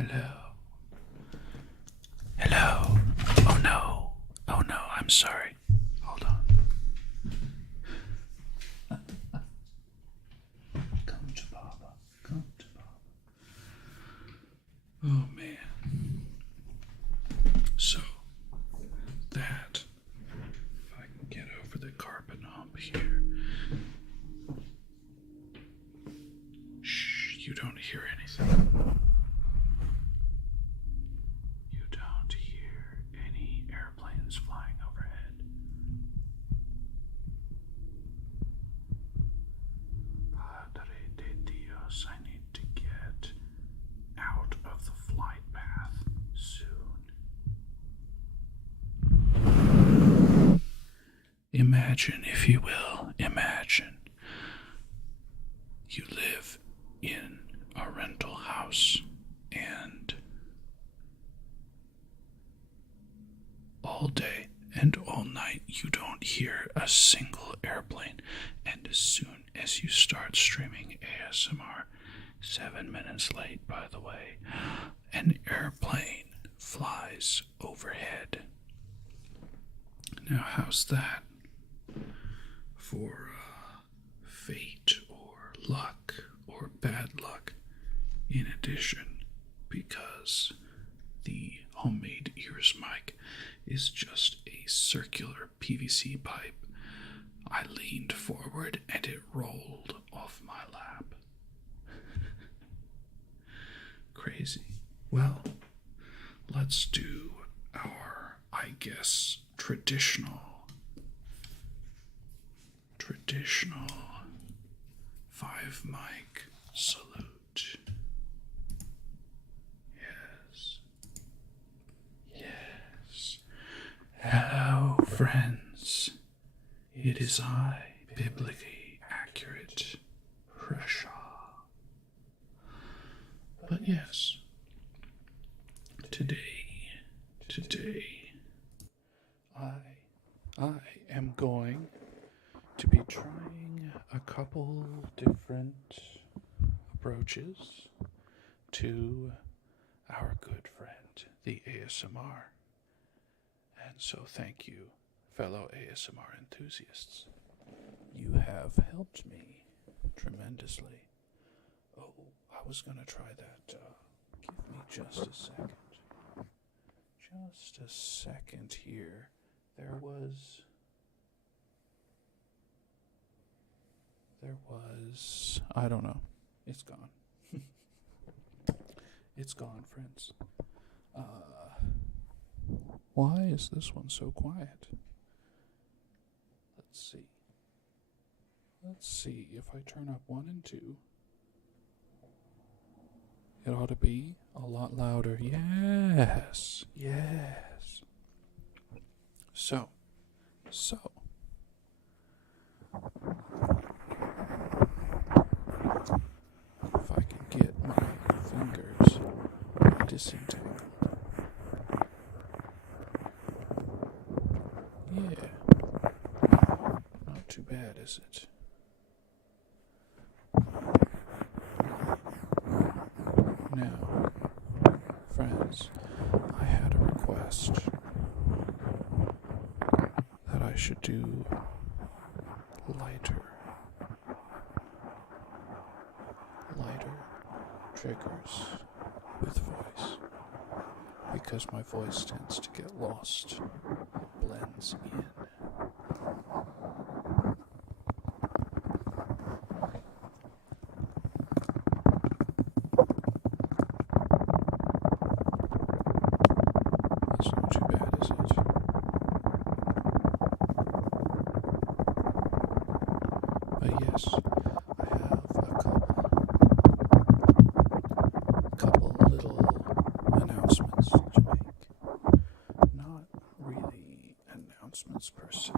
Hello. Hello. Oh no. Oh no, I'm sorry. Hold on. Come to Baba. Come to Baba. Oh man. So, that, if I can get over the carpet hump here. Shh, you don't hear anything. You don't hear any airplanes flying overhead. Padre de Dios, I need to get out of the flight path soon. Imagine, if you will, imagine you live in a rental house and all day and all night you don't hear a single airplane, and as soon as you start streaming ASMR, 7 minutes late by the way, an airplane flies overhead. Now how's that for fate or luck or bad luck? In addition, because the homemade ears mic is just a circular PVC pipe, I leaned forward and it rolled off my lap. Crazy. Well, let's do our, I guess, traditional 5 mic salute. Yes. Yes. Hello, friends. It is I, biblically accurate Pressure. But yes, today, I am going to be trying a couple different approaches to our good friend, the ASMR. And so thank you, fellow ASMR enthusiasts. You have helped me tremendously. Oh, I was going to try that. Give me just a second. Just a second here. There was, I don't know. It's gone. It's gone, friends. Why is this one so quiet? Let's see. Let's see if I turn up 1 and 2. It ought to be a lot louder. Yes. Yes. So. If I can get my fingers disentangled. Yeah. Not too bad, is it? Now, friends, I had a request that I should do lighter triggers with voice, because my voice tends to get lost. It blends in. That's not too bad, is it? But yes, I have a couple little announcements to make. Not really announcements per se.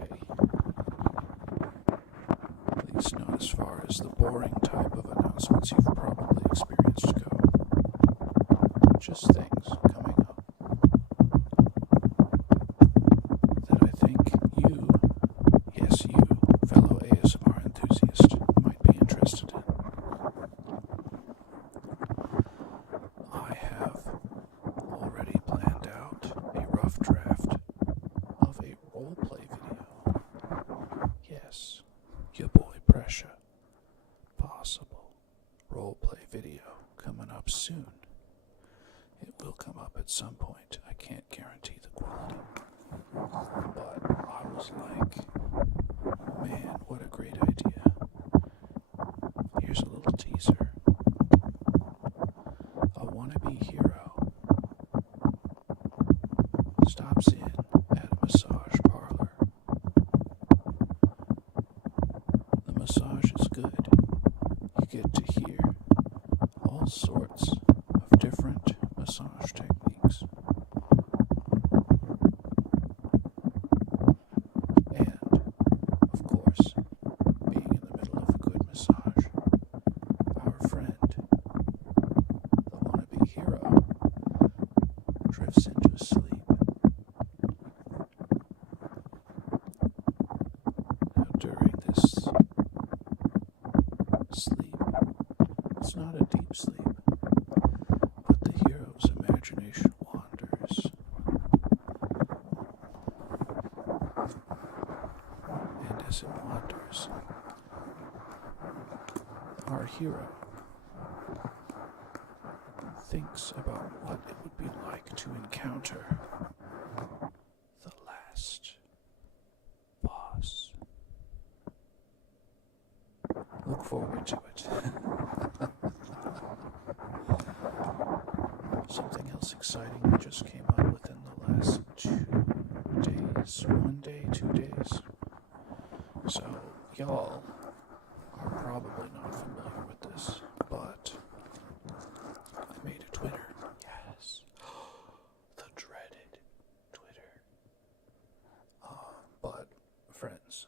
At least not as far as the boring type of announcements you've probably experienced go. Just things coming up that I think you, yes you, fellow ASMR enthusiast, might up soon. It will come up at some point. I can't guarantee the quality. But I was like, man, what a great idea. Here's a little teaser. A wannabe hero stops in at a massage parlor. The massage is good. You get to hear all sorts of different massage techniques. And, of course, being in the middle of a good massage, our friend, the wannabe hero, drifts into sleep. Now, during this sleep, it's not a deep sleep, but the hero's imagination wanders. And as it wanders, our hero thinks about what it would be like to encounter the last boss. Look forward to it. Something else exciting we just came up with in the last 2 days. 1 day, 2 days. So, y'all are probably not familiar with this, but I made a Twitter. Yes. The dreaded Twitter. But, friends,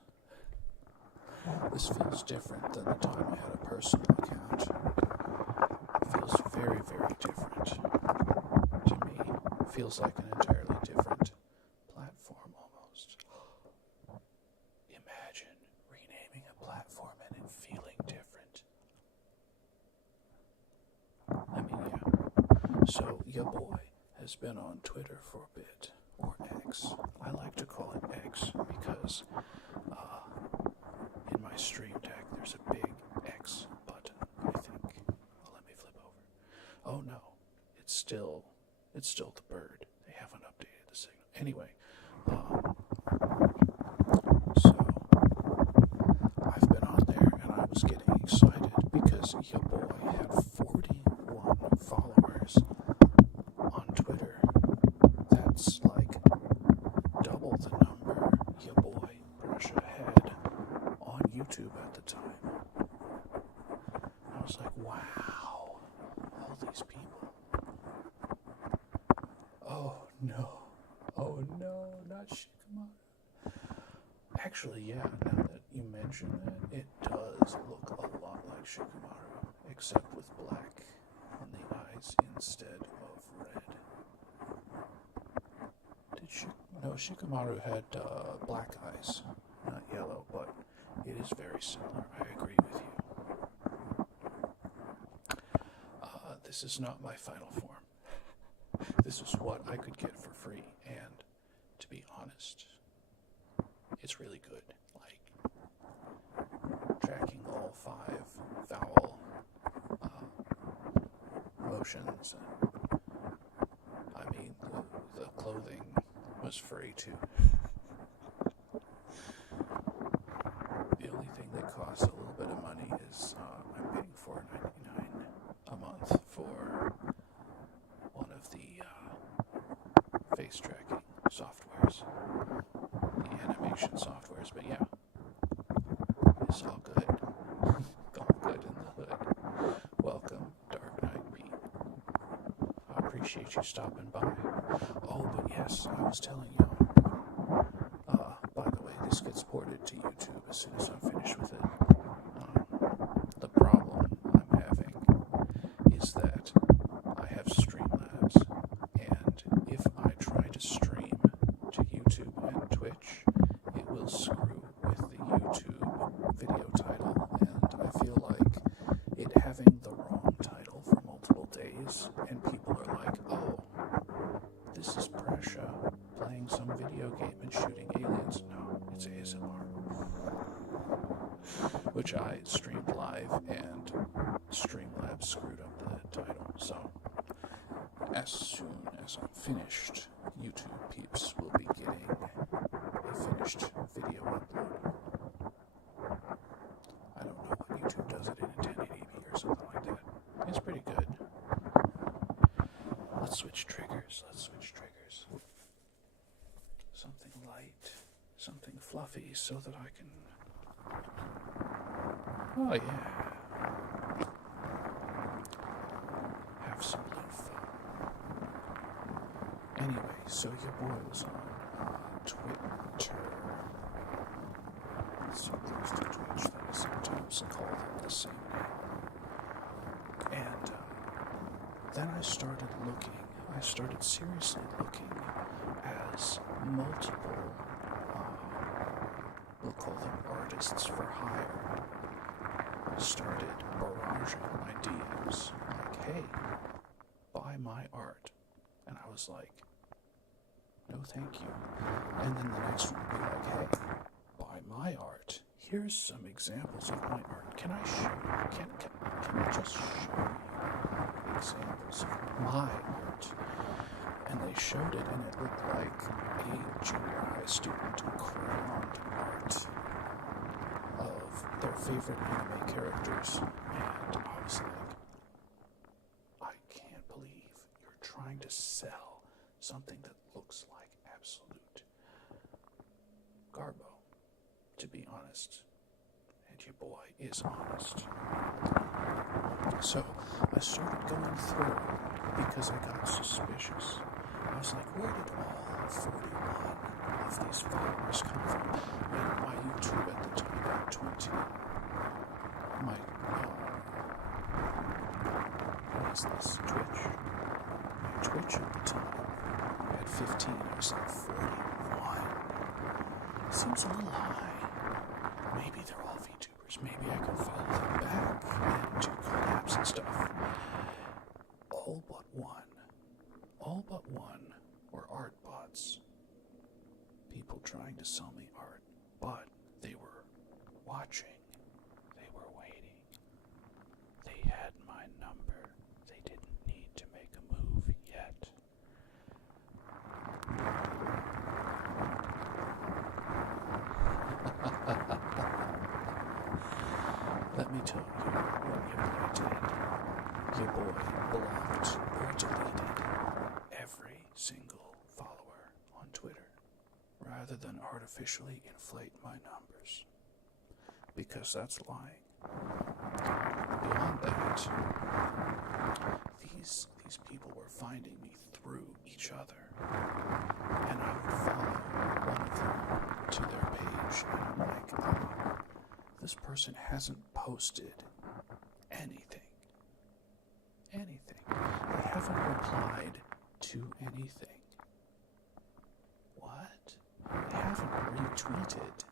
this feels different than the time I had a personal account. It feels very, very different to me. It feels like an entirely different platform almost. Imagine renaming a platform and it feeling different. I mean, yeah. So, your boy has been on Twitter for a bit, or X. I like to call it X because in my stream deck there's a big X button, I think. Oh, let me flip over. Oh no, it's still the bird. They haven't updated the signal. Anyway, so I've been on there and I was getting excited because your boy had 41 followers on Twitter. That's like double the number your boy Brusha had on YouTube at the time. I was like, wow, all these people. Oh no, not Shikamaru. Actually, yeah, now that you mention that, it does look a lot like Shikamaru, except with black on the eyes instead of red. No, Shikamaru had black eyes, not yellow, but it is very similar. I agree with you. This is not my final form. This is what I could get for free, and to be honest, it's really good. Like, tracking all 5 vowel motions, and I mean, the clothing was free too. The only thing that costs a little bit of money is I'm paying $4.99 a month for one of the face tracking softwares, the animation softwares. But yeah, it's all good. All good in the hood. Welcome, Dark Knight Pete. I appreciate you stopping by. Oh, but yes, I was telling y'all. By the way, this gets ported to YouTube as soon as I'm finished with it. The problem I'm having is that I have Streamlabs, and if I try to stream to YouTube and Twitch, it will screw with the YouTube video title, and I feel like it having the wrong title for multiple days, and people are like, oh, this is Brescia playing some video game and shooting aliens. No, it's ASMR. Which I streamed live, and Streamlabs screwed up the title. So, as soon as I'm finished, YouTube peeps will be getting a finished video upload. I don't know what YouTube does it in 1080p or something like that. It's pretty good. Let's switch triggers. Something light, something fluffy so that I can... Oh yeah. Have some little fun. Anyway, so your boy was on Twitter. So close to Twitch that I sometimes call them the same name. And then I started seriously looking as multiple, we'll call them artists for hire, started barraging my DMs, like, hey, buy my art. And I was like, no thank you. And then the next one would be like, hey, buy my art. Here's some examples of my art. Can I just show you examples of my art? And they showed it, and it looked like a junior high student crowned art of their favorite anime characters. And I was like, I can't believe you're trying to sell something that looks like absolute garbo, to be honest. And your boy is honest. So I started going through because I got suspicious. I was like, where did all 41 of these followers come from? And my YouTube at the time had 20. My, what is this? Twitch? My Twitch at the time had 15. I was like, 41. Seems a little high. Maybe they're all VTubers. Maybe I can follow them back and do collabs and stuff. All but one were art bots. People trying to sell me art, but they were watching. They were waiting. They had my number. They didn't need to make a move yet. Let me tell you what your boy did. Your boy blocked or deleted every single follower on Twitter rather than artificially inflate my numbers, because that's lying. Beyond that, these people were finding me through each other, and I would follow one of them to their page, and I'm like, oh, this person hasn't posted anything. They haven't replied to anything. What? They haven't retweeted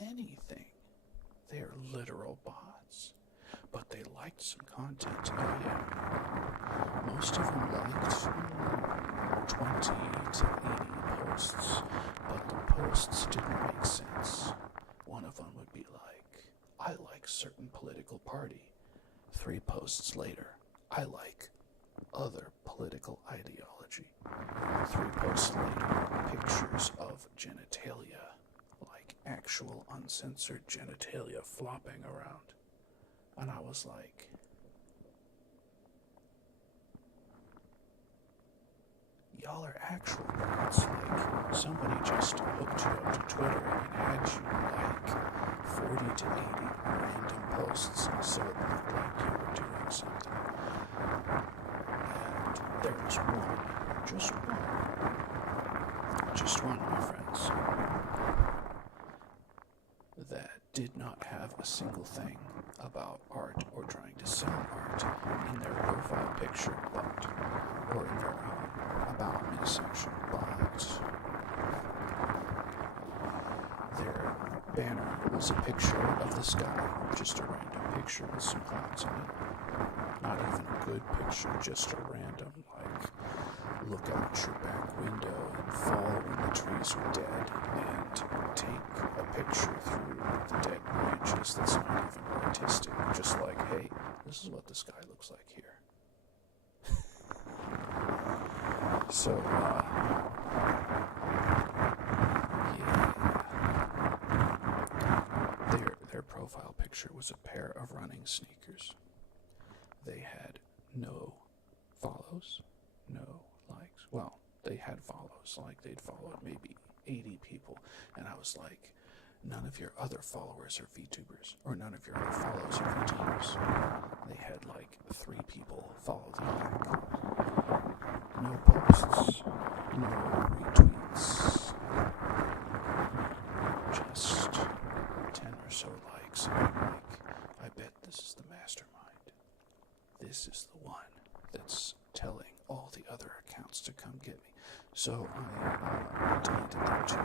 anything. They are literal bots. But they liked some content. Oh yeah. Most of them liked 20 to 80 posts, but the posts didn't make sense. One of them would be like, I like certain political party. 3 posts later, I like other political ideology. 3 posts later, pictures of genitalia, like actual uncensored genitalia flopping around. And I was like, y'all are actual bots. Like, somebody just hooked you up to Twitter and had you like 40 to 80 random posts, so it looked like you were doing something. And there was one, just one, my friends, that did not have a single thing about art or trying to sell art in their profile picture, or in their about me section, but their banner was a picture of the sky, just a random picture with some clouds in it. Not even a good picture, just a random, like, look out your back window and fall when the trees are dead, and take a picture through the dead branches that's not even artistic, just like, hey, this is what the sky looks like here. So, yeah, their profile picture was a pair of running sneakers. They had no follows, no likes. Well, they had follows, like they'd followed maybe 80 people, and I was like, none of your other followers are VTubers, or none of your other follows are VTubers. They had like 3 people follow them back. No posts, no retweets, just 10 or so likes. And I'm like, I bet this is the mastermind. This is the one that's telling all the other accounts to come get me. So I deleted them too.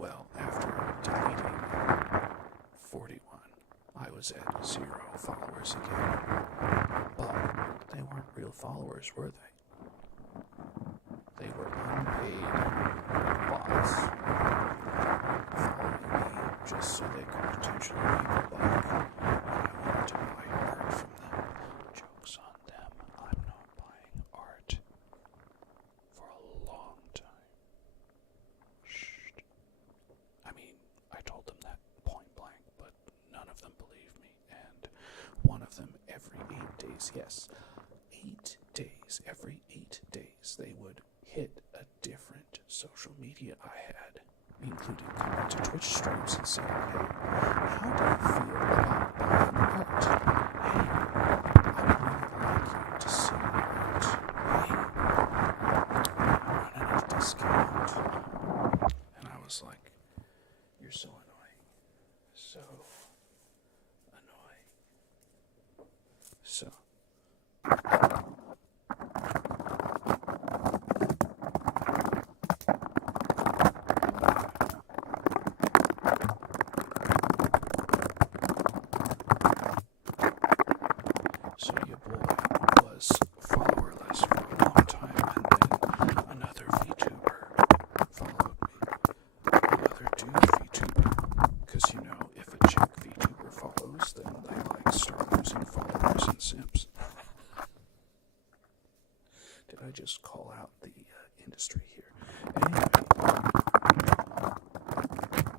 Well, after deleting 41, I was at 0 followers again. But they weren't real followers, were they? They were unpaid bots following me just so they could potentially make a buck. And I wanted to buy art from them. Joke's on them. I'm not buying art for a long time. Shh. I mean, I told them that point blank, but none of them believed me. And one of them, every 8 days, yes, 8 days, every 8 days, they would hit a different social media I had, including coming to Twitch streams and saying, hey, how do you feel about buying art? Hey, I would really like you to see my art. Hey, I'm running a discount. And I was like, you're so annoying. So annoying. So your boy was followerless for a long time, and then another VTuber followed me. Another dude VTuber. Because, you know, if a chick VTuber follows, then they, like, start losing followers and simps. Did I just call out the industry here? Anyway,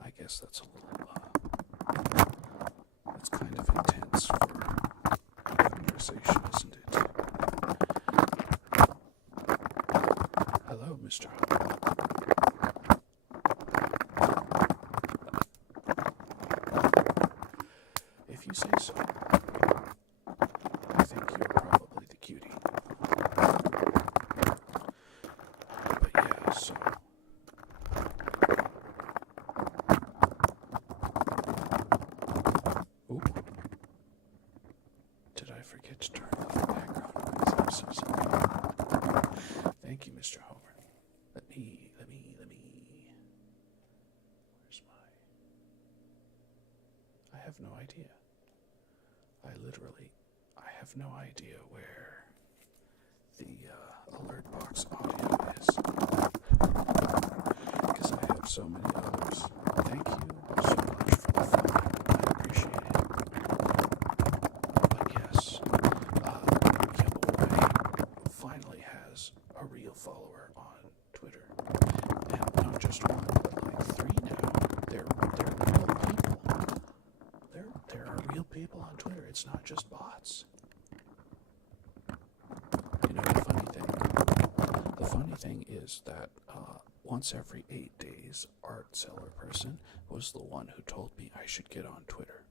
I guess that's a little, that's kind of intense for conversation, isn't it? Hello, Mr. Hopper. If you say so. I think you're probably the cutie. But yeah, so ooh. Did I forget to turn off the background noise? I'm so sorry. Thank you, Mr. Homer. Let me. Where's I have no idea. I have no idea where the alert box audio is. Because I have so many others. Thank you so much for the follow. I appreciate it. But yes, your boy finally has a real follower on Twitter. And not just one, but like 3 now. They're real people. There are real people on Twitter. It's not just bots. You know the funny thing? The funny thing is that once every 8 days, Art Seller Person was the one who told me I should get on Twitter.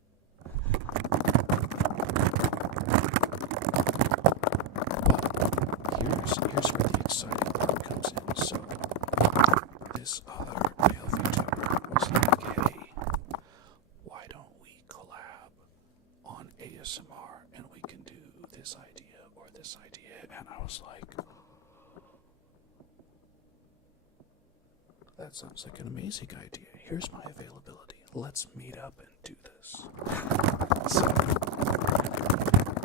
But here's where the exciting part comes in. So this other male VTuber was like, hey, why don't we collab on ASMR and we can do this idea or this idea? And I was like, that sounds like an amazing idea. Here's my availability. Let's meet up and do this. So,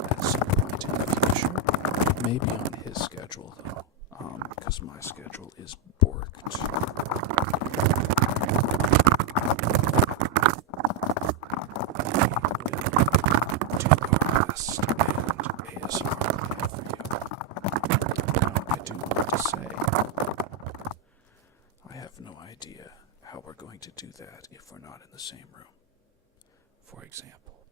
at some point in the future, maybe on his schedule though, because my schedule is borked. We will do our best and ASMR live. the same room. For example,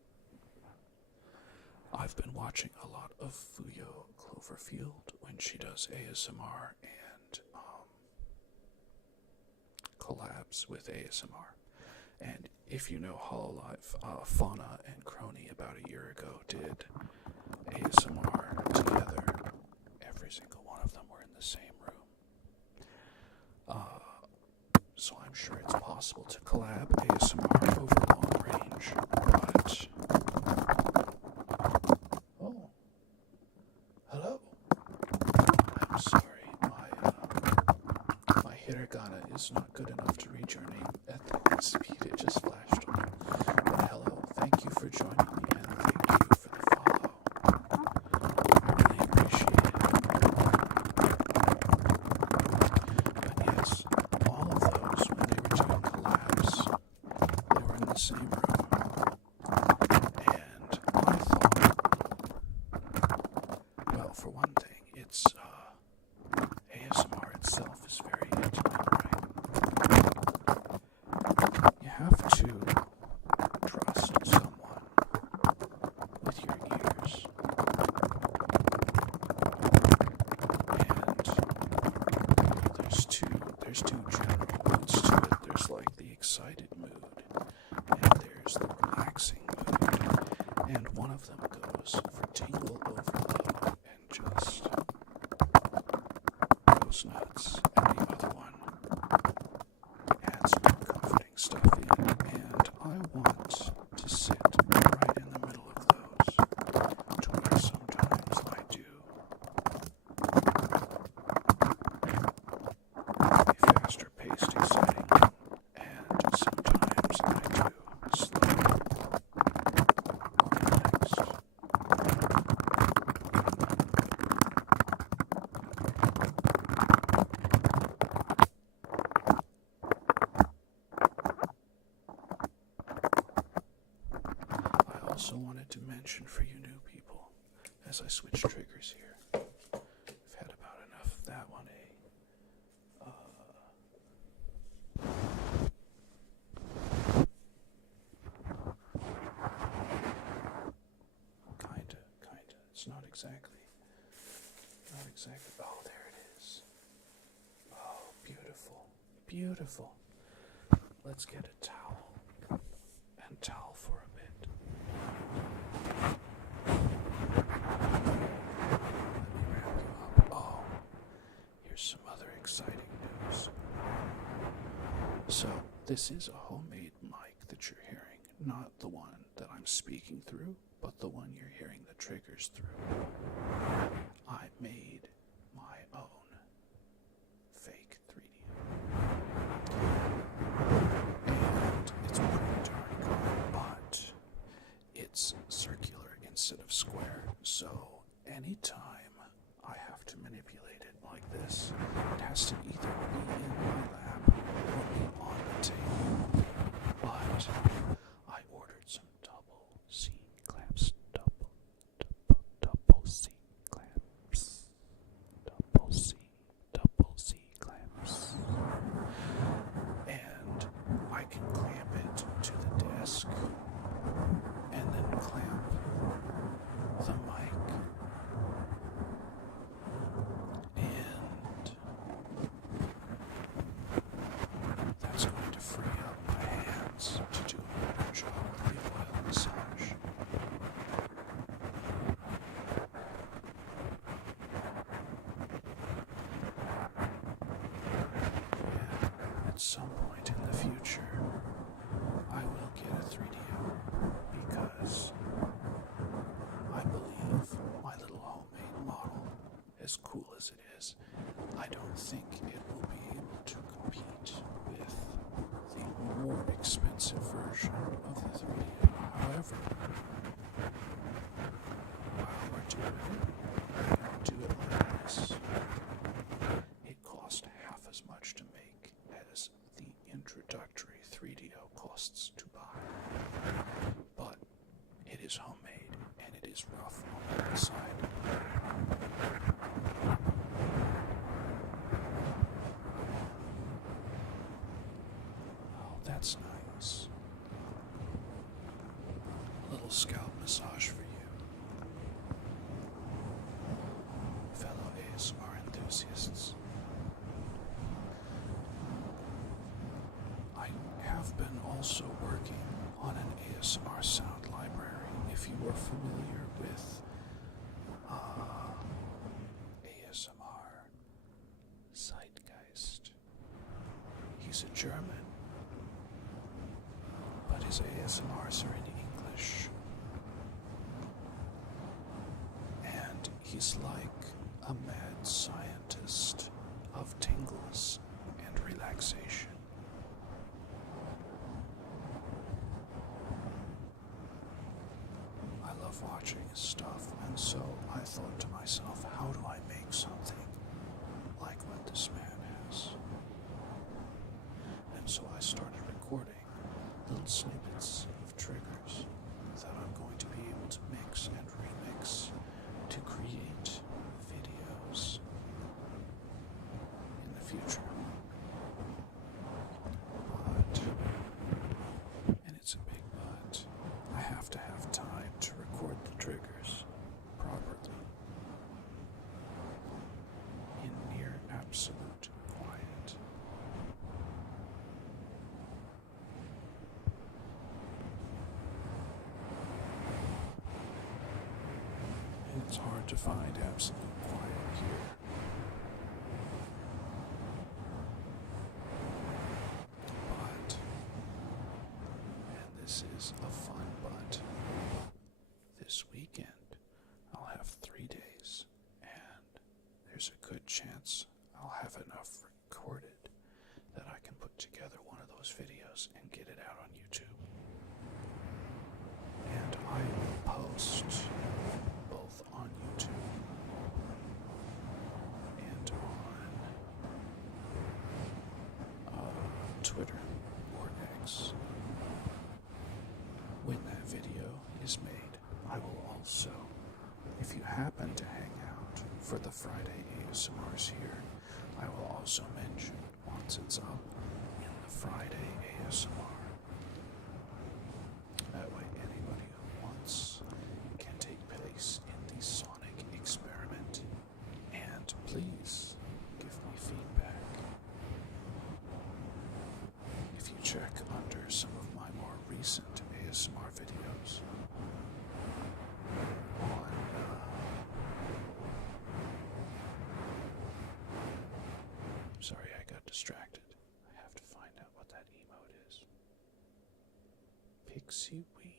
I've been watching a lot of Fuyo Cloverfield when she does ASMR and collabs with ASMR. And if you know Hololive, Fauna and Crony about a year ago did ASMR together. Every single one of them were in the same room. So I'm sure it's possible to collab ASMR over long range, but... Oh. Hello. I'm sorry, my hiragana is not good enough to read your name at the speed it just flashed on me. But hello, thank you for joining me, and thank you for the follow. I really appreciate it. But yes, all of those, when they were doing collabs, they were in the same room. And I thought, well, for one thing, it's ASMR itself is very intimate, right? You have to trust someone with your ears. And there's two general moods to it. There's like the excited mood, and there's the relaxing mood. And one of them goes for tingle overload and just goes nuts. And the other one adds more comforting stuff in. And I want to sit right in the middle of those, to where sometimes I do a faster paced exciting one, and sometimes I do slow or relaxed. I also wanted to mention for you new people, as I switch triggers here, I've had about enough of that one, kinda. It's not exactly. Oh, there it is. Oh, beautiful. Beautiful. Let's get a towel and towel for a bit. Let me wrap you up. Oh, here's some other exciting news. So, this is a homemade mic that you're hearing, not the one that I'm speaking through, but the one you're hearing the triggers through. I made my own fake 3D. And it's pretty darn good, but it's circular instead of square. So anytime I have to manipulate it like this, it has to either be in my lap or be on the table. But I ordered some double C clamps. Double C clamps. Double C clamps. And I can clamp it to the desk and then clamp the mic. And that's going to free up my hands to do a better job with the oil massage. And at some point in the future, I will get a 3DO because I believe my little homemade model, as cool as it is, I don't think it will be able to compete with the more expensive version of the 3DO. However, while we're doing it like this, it cost half as much to make as the introductory 3DO costs to buy. But it is homemade and it is rough on the inside. Oh, that's nice. scalp massage for you, fellow ASMR enthusiasts. I have been also working on an ASMR sound library. If you are familiar with ASMR Zeitgeist, he's a German, but his ASMRs are in English. And he's like a mad scientist of tingles and relaxation. I love watching his stuff, and so I thought to myself, how do I make something like what this man has? And so I started recording little snippets of triggers that I'm going to be able to mix and remix to create videos in the future. But, and it's a big but, I have to have time to record the triggers properly in near absolute quiet. It's hard to find absolute quiet here. But, and this is a fun but, this weekend I'll have 3 days, and there's a good chance I'll have enough recorded that I can put together one of those videos and get it out on YouTube. And I will post both on YouTube and on Twitter or X. When that video is made, I will also, if you happen to hang out for the Friday ASMRs here, I will also mention once it's up in the Friday ASMR. That way anybody who wants can take place in the sonic experiment. And please give me feedback. If you check under some of my more recent ASMR videos on sorry, I got distracted. I have to find out what that emote is. Pixie Wee.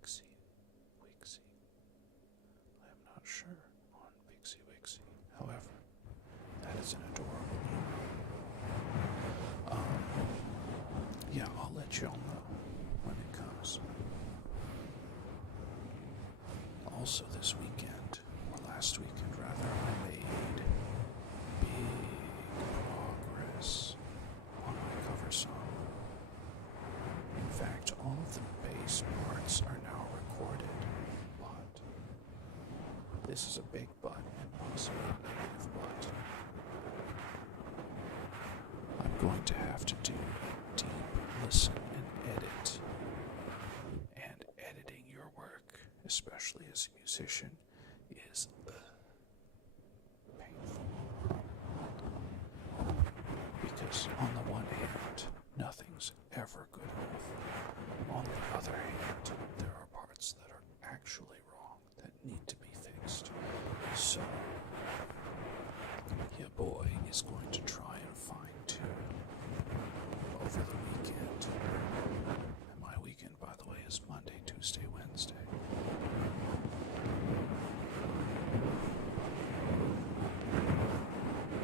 Pixie Wixie. I'm not sure on Pixie Wixie. However, that is an adorable emote. Yeah, I'll let y'all know when it comes. Also this weekend, or last weekend rather, I made big progress on my cover song. In fact, all of the bass parts are now recorded, but this is a big but and also a negative but. I'm going to have to do deep listen and edit. And editing your work, especially as a musician, is painful. Because on the one hand, nothing's ever good enough. On the other hand, there are parts that are actually wrong that need to be fixed. So, your boy is going to try and fine-tune over the weekend. And my weekend, by the way, is Monday, Tuesday, Wednesday.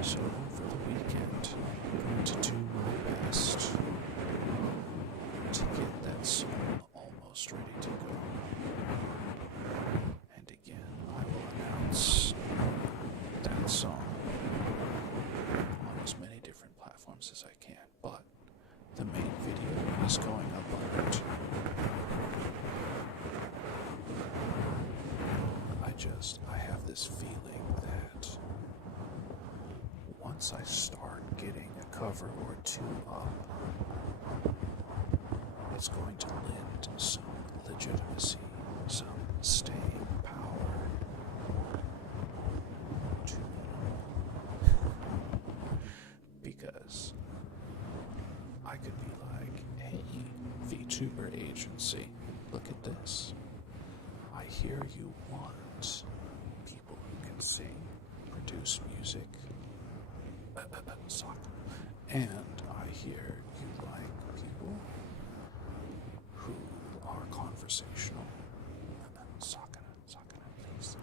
So over the weekend, I'm going to do my best to get that song almost ready to go. And again, I will announce that song on as many different platforms as I can, but the main video is going up on YouTube. I have this feeling that once I start getting a cover or two up, it's going to lend some legitimacy, some staying power to because I could be like, hey, VTuber agency, look at this. I hear you want people who can sing, produce music, and I hear you like people who are conversational. Please.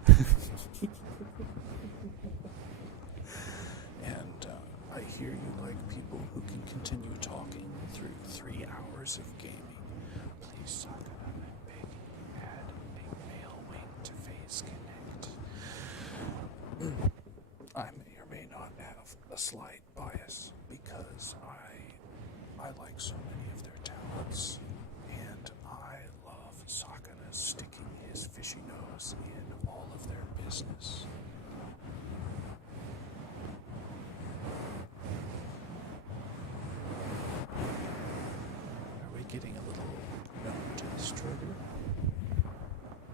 And I hear you like people who can continue talking through 3 hours of gaming. Please, Sakana, I'm begging, add a male wing to Phase Connect. I may or may not have a slight bias because I like so many of their talents, and I love Sakana sticking his fishy nose in all of their business. Are we getting a little numb to this trigger?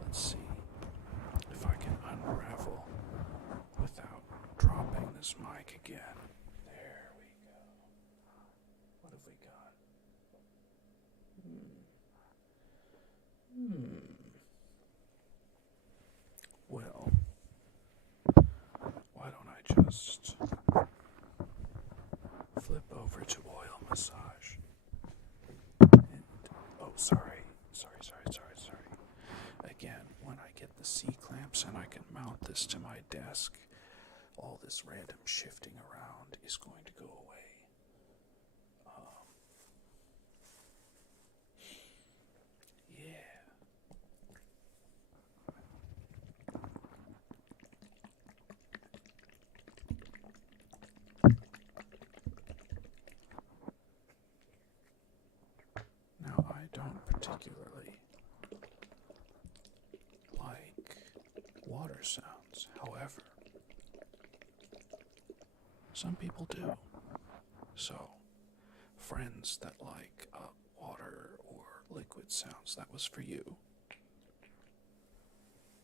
Let's see if I can unravel without dropping this mic again. There we go. What have we got? Well, why don't I just flip over to oil massage? And, oh, sorry. Again, when I get the C-clamps and I can mount this to my desk, all this random shifting around is going to go away. Now, I don't particularly like water sounds. However, some people do. So, friends that like water or liquid sounds, that was for you.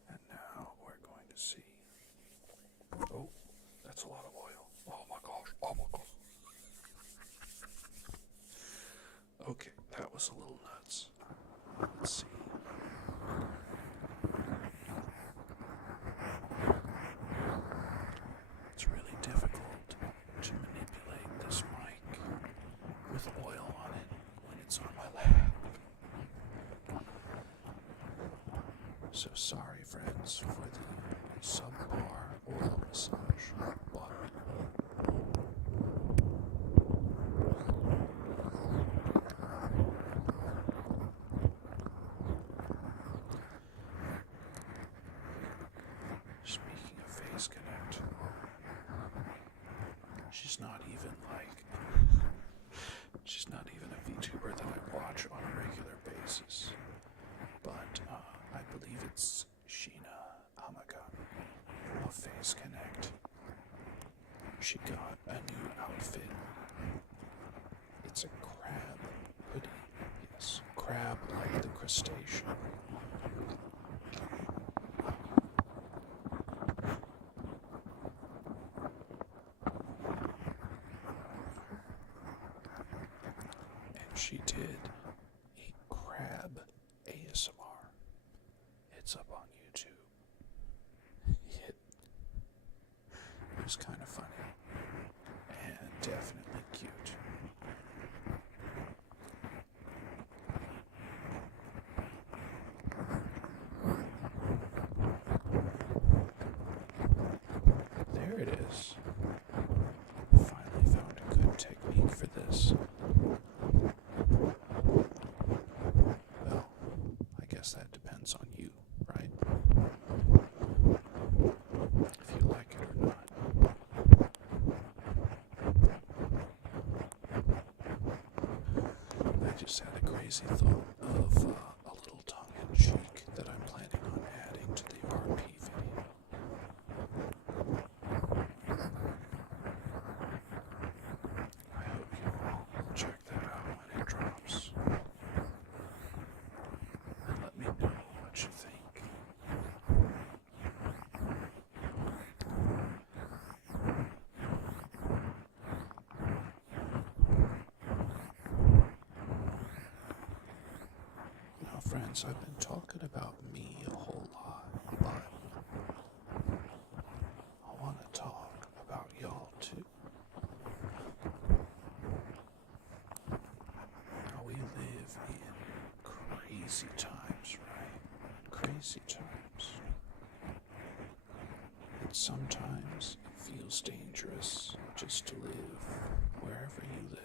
And now we're going to see. Oh, that's a lot of oil. Oh my gosh. Okay, that was a little nuts. Let's see. It's really difficult to manipulate this mic with oil on it when it's on my lap. So sorry, friends, for the subpar oil massage, but speaking of Phase Connect, she's not even a VTuber that I watch on a regular basis, but I believe it's Sheena Hamaka of Phase Connect. She got a new outfit. It's a crab hoodie. Yes, crab like the crustacean. And she did a crab ASMR. It's up on YouTube. It was kind of funny and definitely cute. There it is. Finally found a good technique for this. Well, I guess that depends on you, right? If you like it or not. I just had a crazy thought of a little tongue-in-cheek that I'm planning on adding to the RP video. I hope you all check that out when it drops. And let me since I've been talking about me a whole lot, but I want to talk about y'all too. Now, we live in crazy times, right? Crazy times. And sometimes it feels dangerous just to live wherever you live.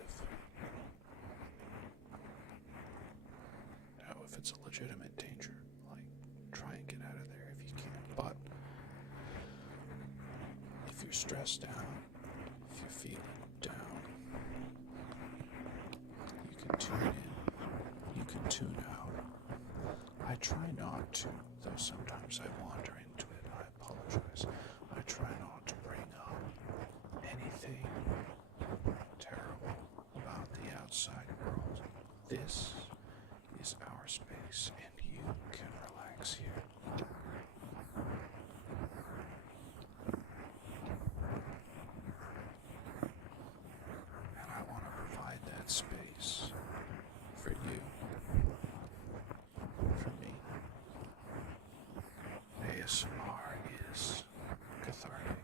Now, if it's a legitimate danger, like, try and get out of there if you can. But if you're stressed out, if you're feeling down, you can tune in, you can tune out. I try not to, though sometimes I wander into it. I apologize. I try not to bring up anything terrible about the outside world. This is our space, and you can relax here. And I want to provide that space for you, for me. ASMR is cathartic.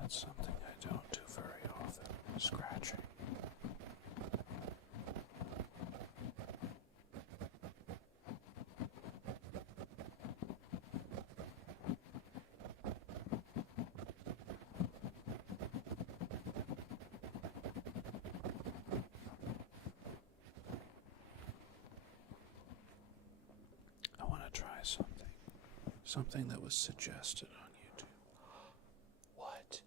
That's something I don't do very often, scratching. I want to try something that was suggested on YouTube. What?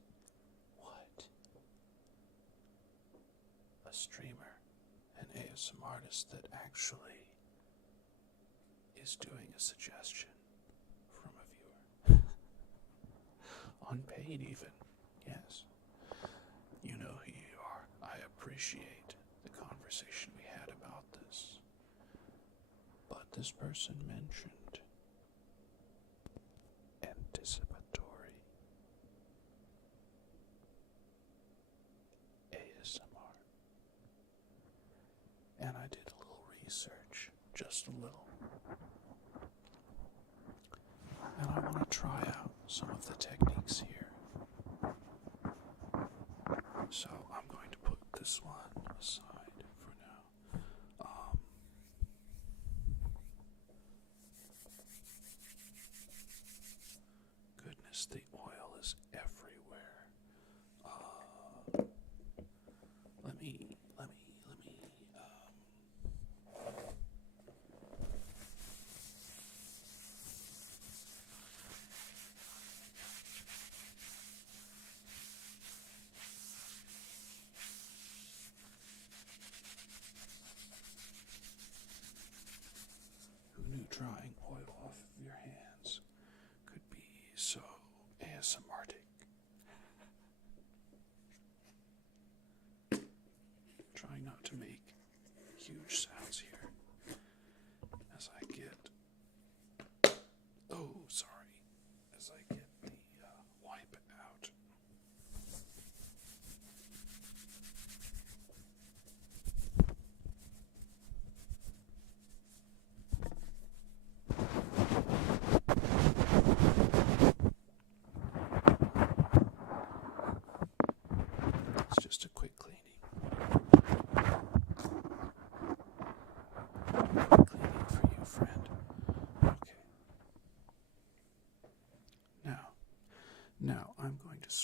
A streamer, an ASMR artist that actually is doing a suggestion from a viewer. Unpaid even, yes. You know who you are. I appreciate the conversation we had about this. But this person mentioned anticipatory ASMR. And I did a little research, just a little. And I want to try out some of the techniques here. So I'm going to put this one aside for now. Goodness, the oil is everywhere. Let me. Who knew drying oil off of your hands could be so ASMRtic?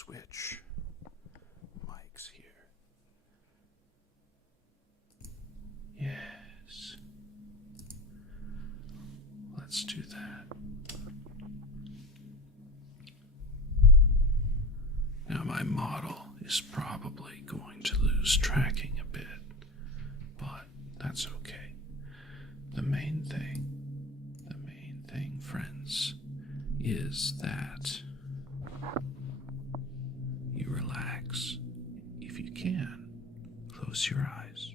switch mics here. Yes. Let's do that. Now my model is probably going to lose tracking a bit, but that's okay. The main thing, friends, is that you relax. If you can, close your eyes.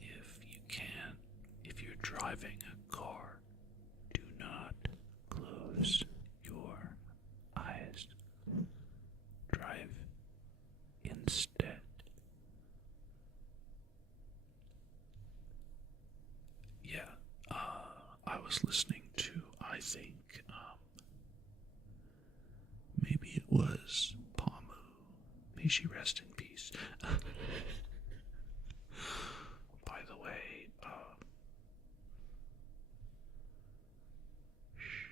If you can, if you're driving a car, do not close your eyes. Drive instead. Yeah, I was listening to, I think, maybe it was Pamu. May she rest in peace. By the way,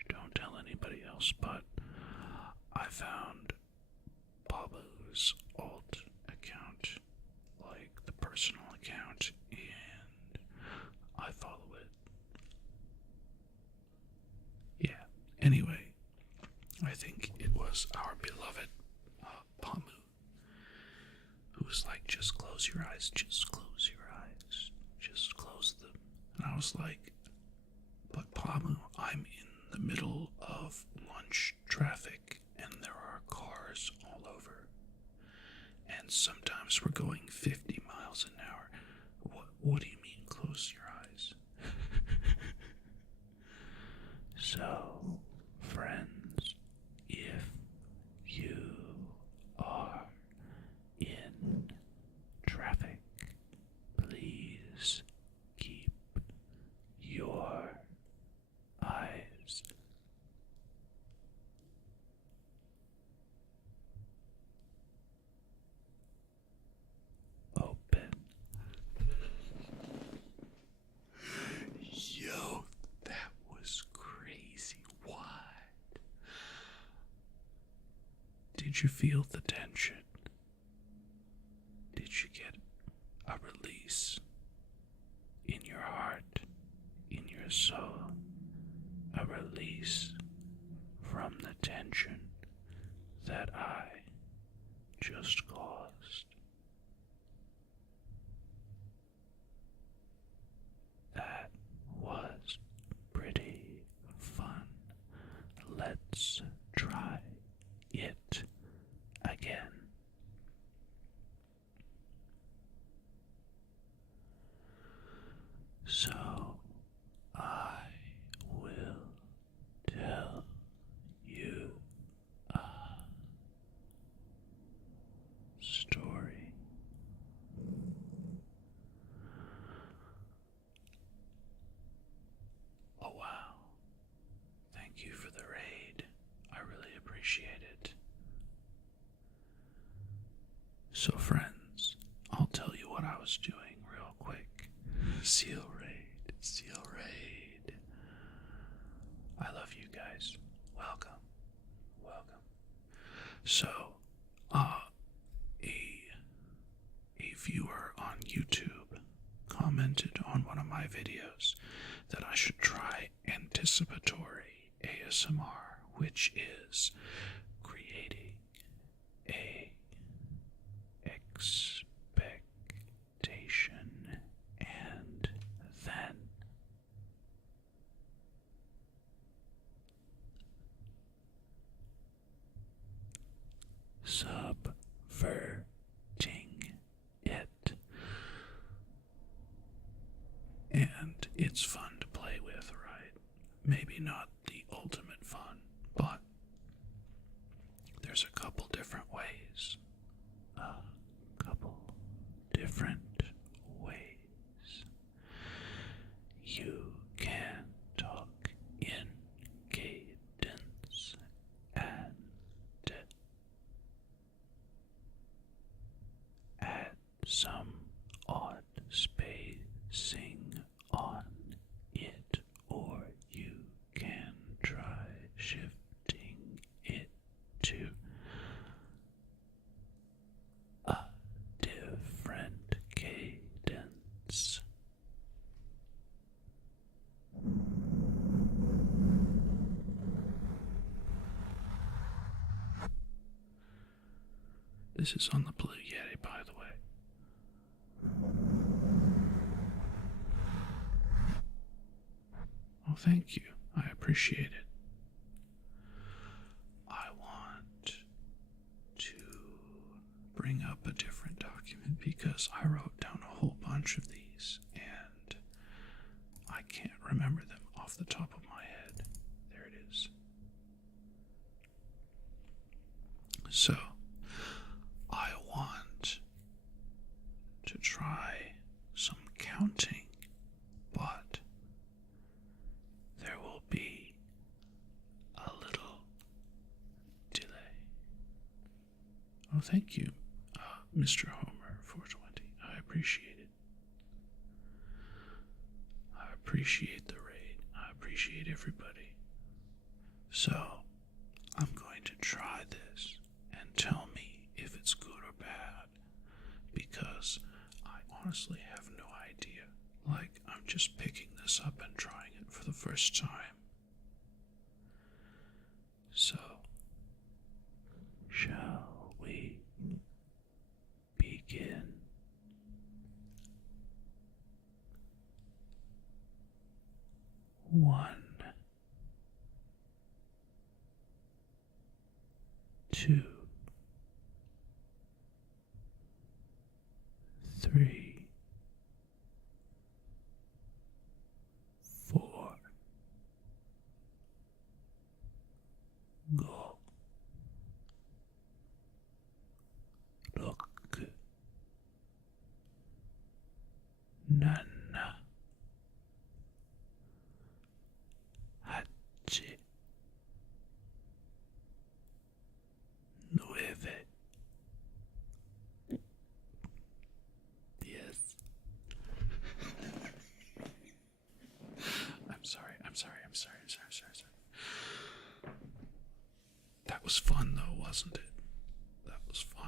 don't tell anybody else, but I found Pamu's alt account, like the personal account, and I follow it. Yeah, anyway, I think it was our beloved Pamu, who was like, just close your eyes, just close your eyes, just close them. And I was like, but Pamu, I'm in the middle of lunch traffic, and there are cars all over. And sometimes we're going 50 miles an hour. What do you mean, close your eyes? So, friends, if you are in traffic, please keep your eyes open. Yo, that was crazy. What? Did you feel the tension? Did you get a release in your heart, in your soul? A release from the tension that I just caused. That was pretty fun. Let's try it again. So, I will tell you a story. Oh wow. Thank you for the raid. I really appreciate it. So friends, I'll tell you what I was doing real quick. Seal raid, seal raid. I love you guys. Welcome. So, a viewer on YouTube commented on one of my videos that I should try anticipatory ASMR, which is creating a expectation and then subverting it. And it's fun to play with, right? Maybe not the ultimate fun, but there's a couple different ways. You can talk in cadence and add some odd spacing on it, or you can try shifting it to This is on the Blue Yeti, by the way. Oh, thank you. I appreciate it. I want to bring up a different document because I wrote down a whole bunch of these and I can't remember them off the top of my head. There it is. So, I want to try some counting, but there will be a little delay. Oh, thank you, Mr. Homer 420. I appreciate it. I appreciate the raid. I appreciate everybody. So, I'm going to try this and tell me if it's good or bad, because I honestly have no idea. Like, I'm just picking this up and trying it for the first time. So, shall we begin? One, two, three, four, go, look, nana, hachi, nueve. Yes. I'm sorry. That was fun though, wasn't it? That was fun.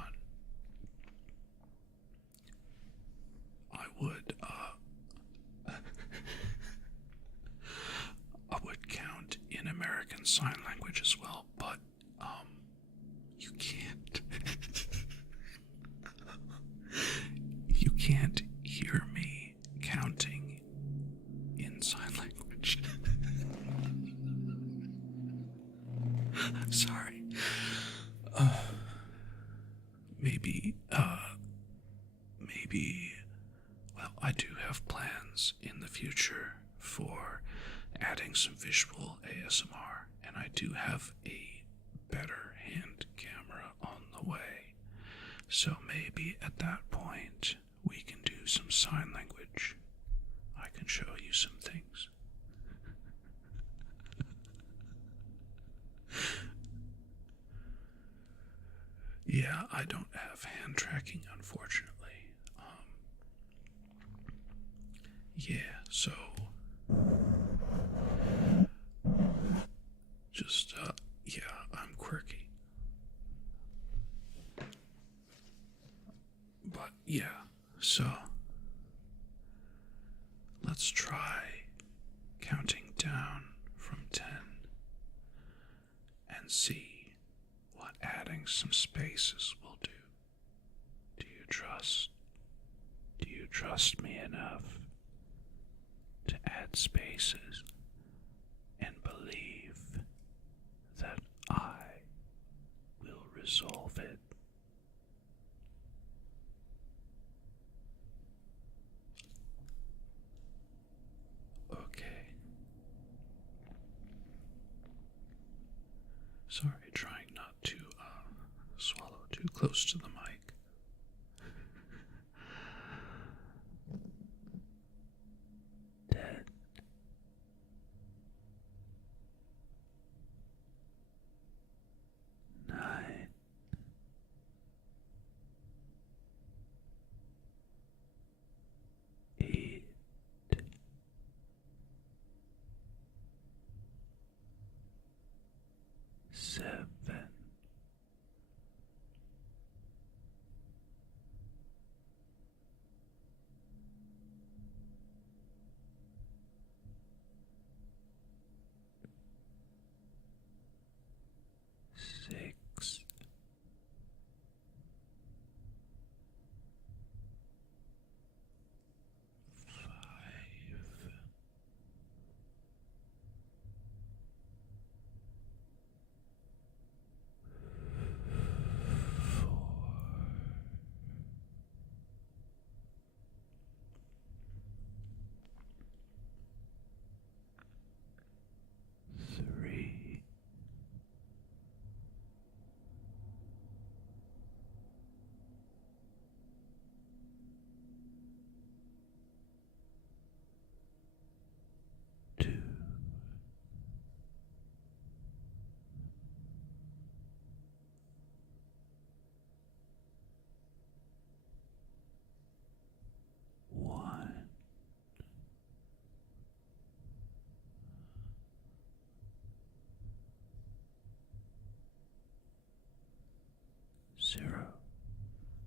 I would count in American Sign Language as well, but you can't. You can't hear me counting in sign language. I'm sorry. Well, I do have plans in the future for adding some visual ASMR, and I do have a better hand camera on the way. So maybe at that point, we can do some sign language. I can show you some things. Yeah, I don't have hand tracking, unfortunately. So just, I'm quirky. But yeah, so let's try counting down from 10 and see what adding some spaces will do. Do you trust me enough to add spaces and believe that I will resolve it? Okay. Sorry, trying not to swallow too close to the mic. 10, 9, 8, 7,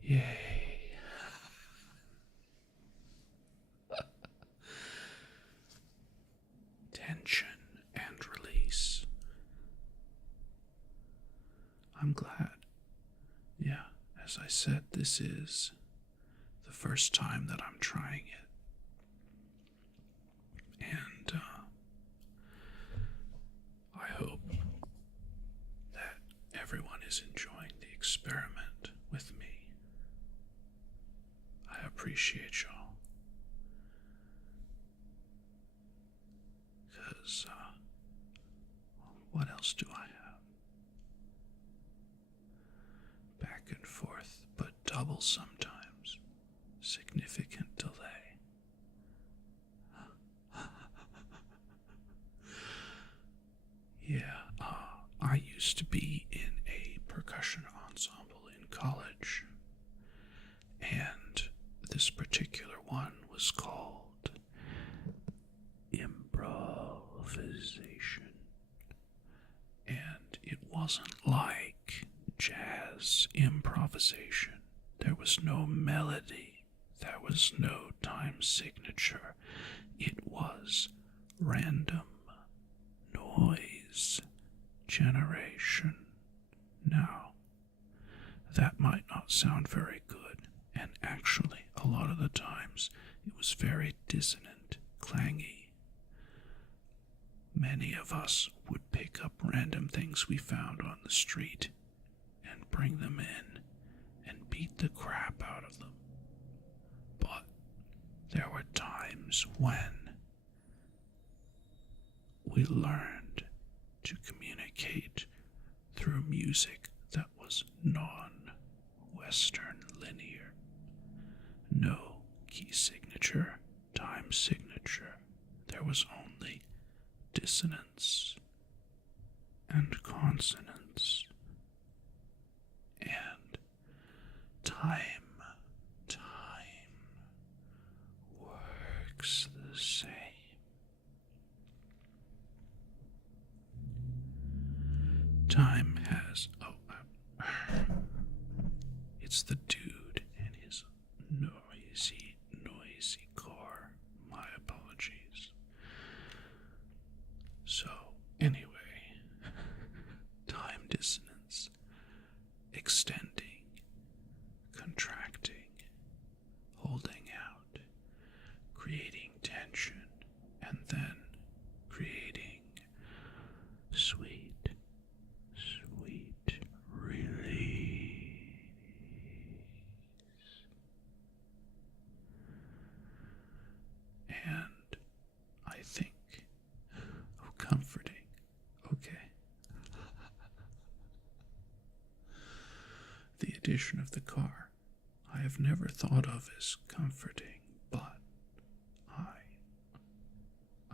Yay. Tension and release. I'm glad. Yeah, as I said, this is the first time that I'm trying it. And I hope that everyone is enjoying the experiment with me. I appreciate y'all. Because, what else do I have? Back and forth, but double sometimes. Significant delay. Yeah, I used to be in a percussion ensemble in college, and this particular one was called improvisation. And it wasn't like jazz improvisation. There was no melody. There was no time signature. It was random noise generation. Now, that might not sound very good, and actually, a lot of the times, it was very dissonant, clangy. Many of us would pick up random things we found on the street and bring them in and beat the crap out of them. But there were times when we learned to communicate through music that was non-Western linear. No key signature, time signature. There was only dissonance and consonance and time works the same. Time has it's the dude and his noisy car. My apologies. So, anyway, time dissonance, extending, contracting, holding out, creating tension, and then creating sweet release. And I think, comforting. Okay. The addition of the car I have never thought of as comforting, but I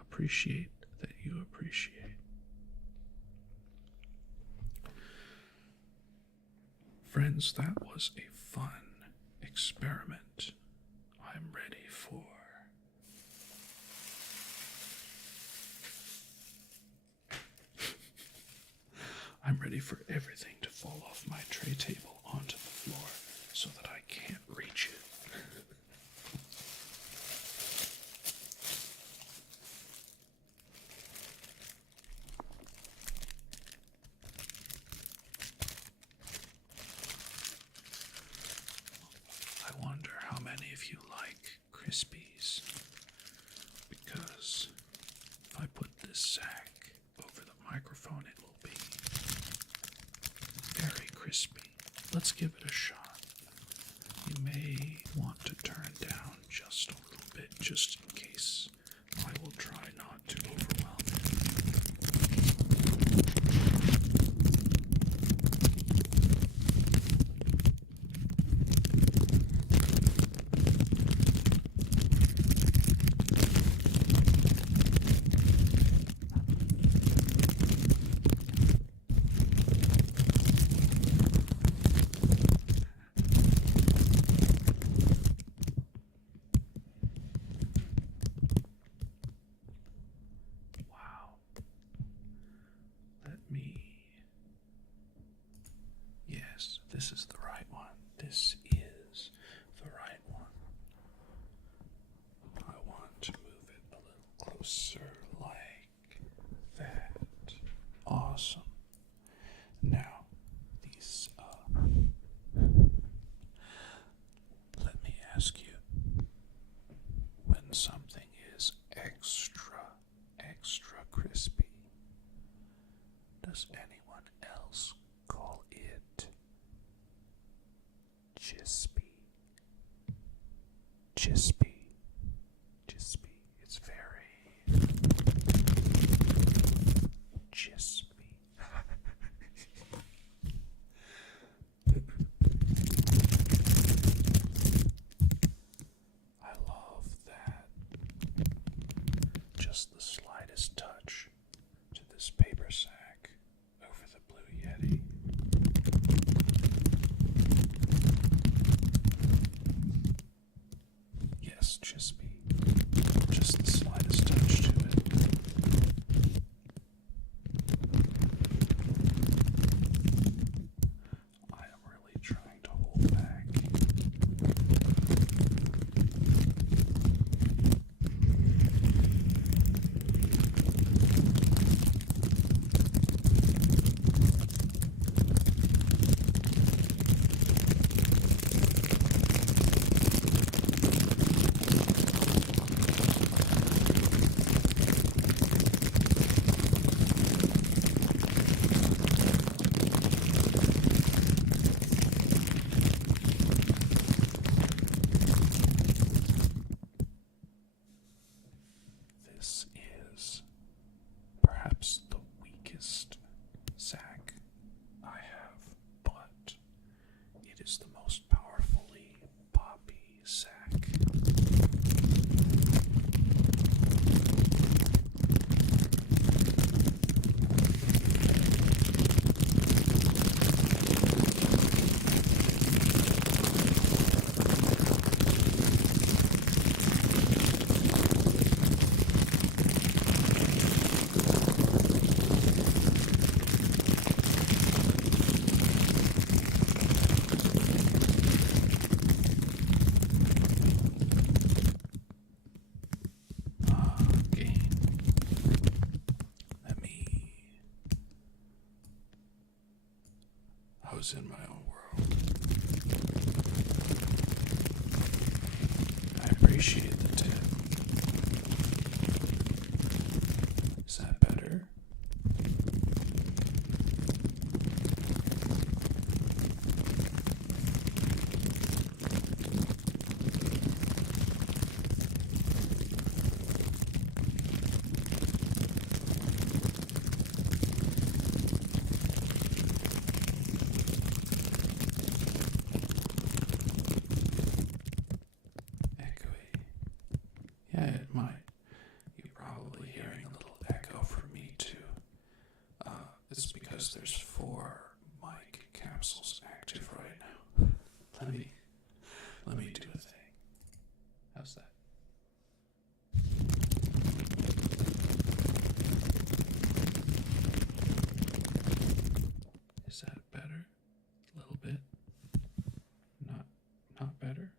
appreciate that you appreciate. Friends, that was a fun experiment. I'm ready for everything to fall off my tray table onto the floor so that I can't reach it. I wonder how many of you like Crispies, because if I put this sack over the microphone, it will be very crispy. Let's give it a shot. You may want to turn down just a little bit, just in case. I will try not to overwhelm it. Yes, this is the right one. This is something is extra crispy, does anyone else call it chispy? Chispy. It's very chispy. I love that. Just the slightest touch to this paper sack over the Blue Yeti. Yes, chispy. Just the slightest touch to it. I am really trying to hold back. This is perhaps the weakest sack I have, but it is the most powerfully poppy sack. I was in my own world. I appreciate the tip. Is that better? Yeah, it might. You're probably hearing a little echo from me too. It's because there's 4 mic capsules active right now. Let me do a thing. How's that? Is that better? A little bit? Not better?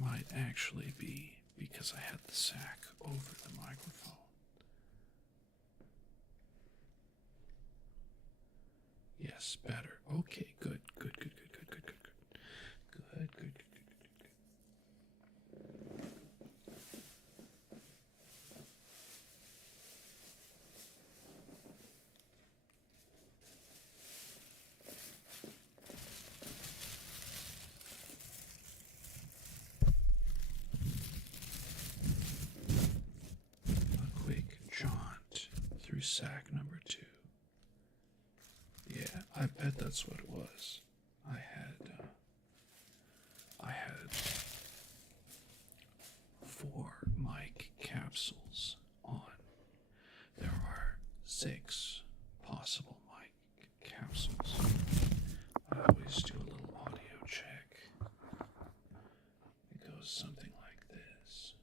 Might actually be because I had the sack over the microphone. Yes, better. Okay, good. A quick jaunt through sack number 2. Yeah, I bet that's what it was. I had 4 mic capsules on. There are 6 possible mic capsules. I always do a little audio check. It goes something like this.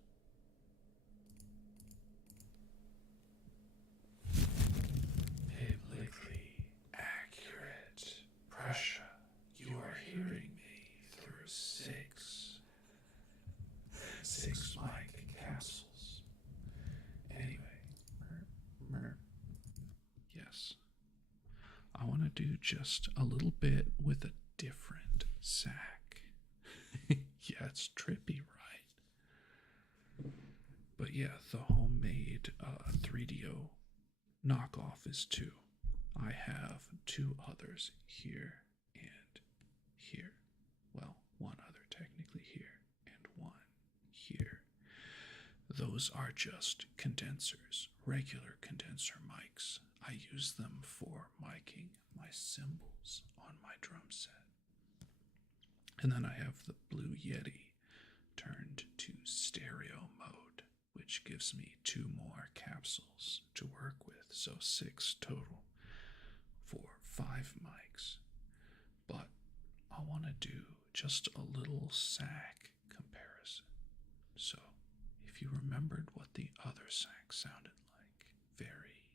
Biblically accurate. to do just a little bit with a different sack. Yeah, it's trippy, right? But yeah, the homemade 3DO knockoff is 2. I have 2 others here and here. Well, 1 other technically here and 1 here. Those are just condensers, regular condenser mics. I use them for miking my cymbals on my drum set. And then I have the Blue Yeti turned to stereo mode, which gives me 2 more capsules to work with, so 6 total for 5 mics. But I want to do just a little sack comparison. So if you remembered what the other sack sounded like, very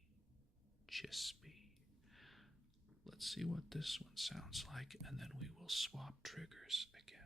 chispy. Let's see what this one sounds like, and then we will swap triggers again.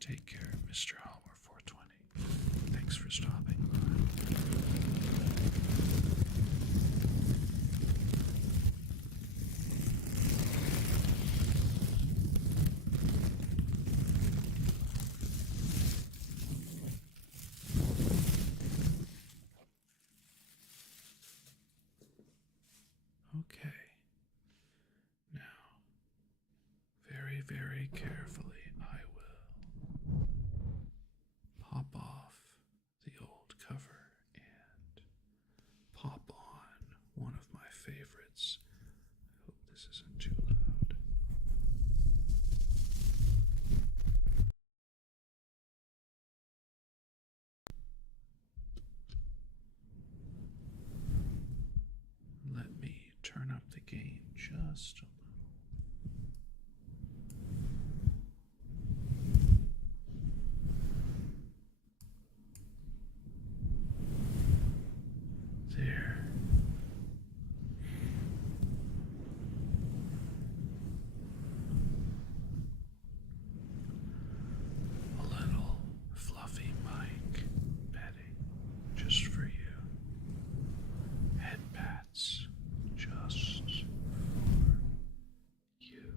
Take care, Mr. Homer 420. Thanks for stopping by. Okay. Now, very, very carefully, I will pop off the old cover and pop on one of my favorites. I hope this isn't too loud. Let me turn up the gain just a little. There. A little fluffy mic petting just for you. Head pats just for you.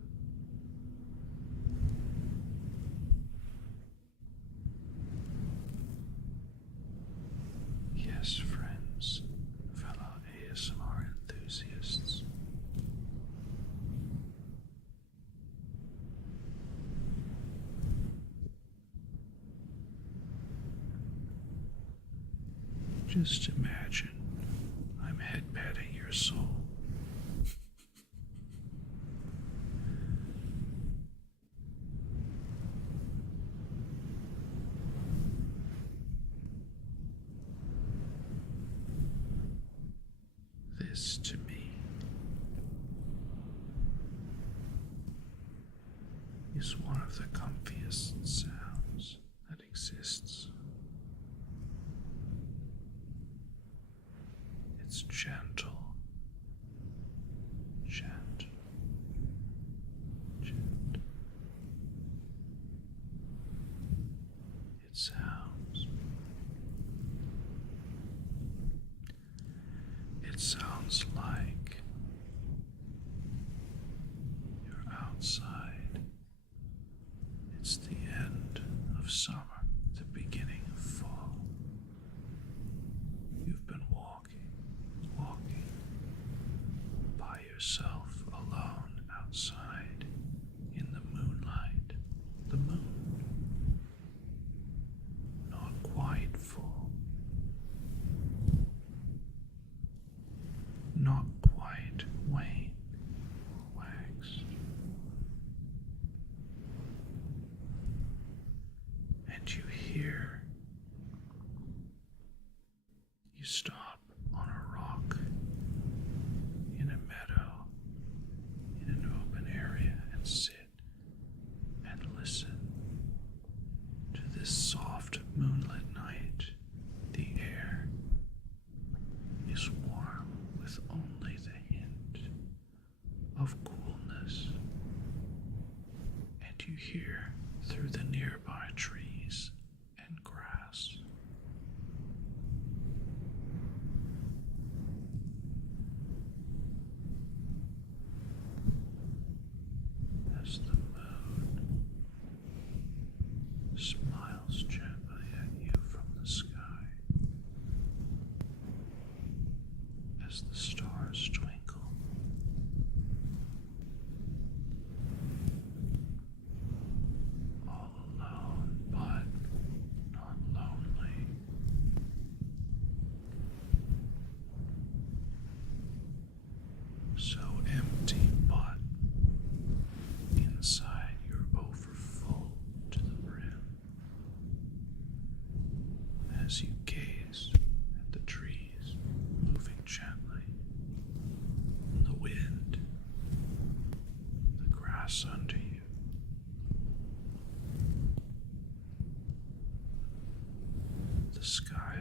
Yes, friends, fellow ASMR enthusiasts. Just imagine I'm head patting your soul. This, to me, is one of the comfiest sounds that exists. It's gentle, gentle, gentle. It sounds. It sounds like you're outside. It's the end of summer, the beginning here, you stop on a rock, in a meadow, in an open area, and sit and listen to this soft moonlit night. The air is warm with only the hint of coolness, and you hear through the nearby trees and grass as the moon smiles gently at you from the sky, as the stars twinkle. All alone, but not lonely. So empty, but inside you're overfull to the brim. As you gaze at the trees moving gently, the wind, the grass under you, the sky